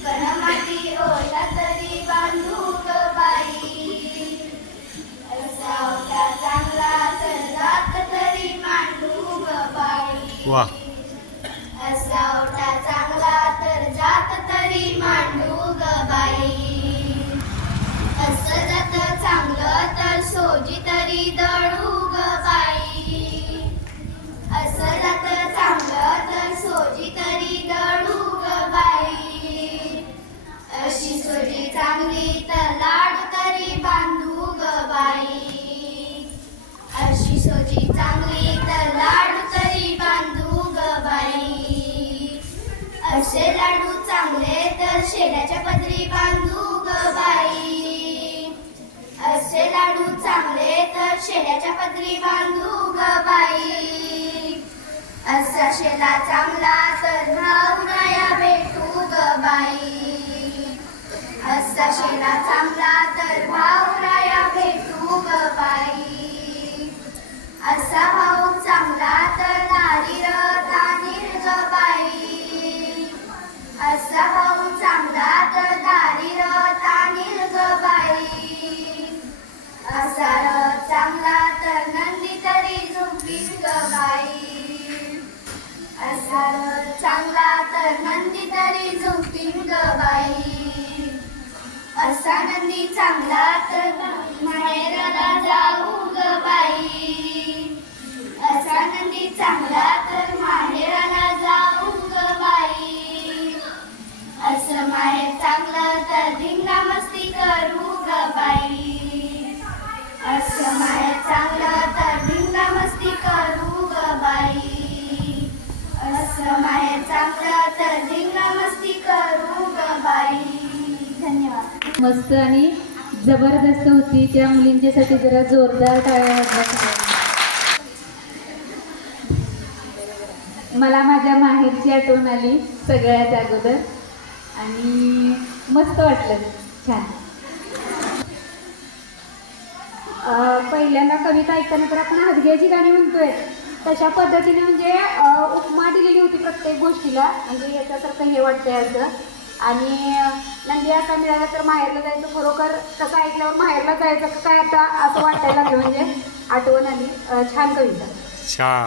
चिकणमाती ओढला तरी बांधू ग बाई, असा होता चांगला तर जात तरी मांडू ग बाई, वा असा होता चांगला तर जात तरी मांडू ग बाई, असं जात चांगलं तर सोजी तरी दळू ग बाई, असं जात चांगलं तर सोजी तरी दळू ग बाई, अशी सोजी चांगली तर लाडू तरी बांधू ग बाई, अशी सोजी चांगली तर लाडू तरी बांधू ग बाई, असे लाडू चांगले तर शेणाच्या पदरी बांधू ग बाई, असे लाडू चांगले तर शेणाच्या पदरी बांधू ग बाई, असा शेला चांगला तर भावनाया भेटू ग बाई, असा शेला चांगला तर भावनाया भेटू ग बाई, असा भाऊ चांगला तर नारी तानीर ग बाई, असा भाऊ चांगला तर नारी तानीर ग बाई, असा चांगला तर नंदी तरी झुंबील ग बाई, असा चांगला तर नंदी तरी झुंबील ग बाई, असा नंदी चांगला तर माहेराला जाऊ ग बाई, असा नंदी चांगला तर माहेराला जाऊ ग बाई, असं माहेर चांगलं तर धिंगा मस्ती करू ग बाई, असं माहेर चांगलं तर धिंगा मस्ती करू ग बाई, असं माहेर चांगलं तर धिंगा मस्ती करू ग बाई. धन्यवाद. मस्त आणि जबरदस्त होती. त्या मुलींच्यासाठी जरा जोरदार टाळ्या वाजवा. मला माझ्या माहेरची आठवण आली सगळ्यात अगोदर आणि मस्त वाटलं. छान. पहिल्यांदा कविता ऐकताना तर आपण हदग्याची गाणी म्हणतोय तशा पद्धतीने म्हणजे उपमा दिलेली होती प्रत्येक गोष्टीला, म्हणजे याच्यासारखं हे वाटतंय असं. आणि नंदी असा मिळाला तर माहेरला जायचं, खरोखर तसं ऐकल्यावर माहेरला जायचं काय आता असं वाटायला लागलं, म्हणजे आठवण आली. छान कविता. छान.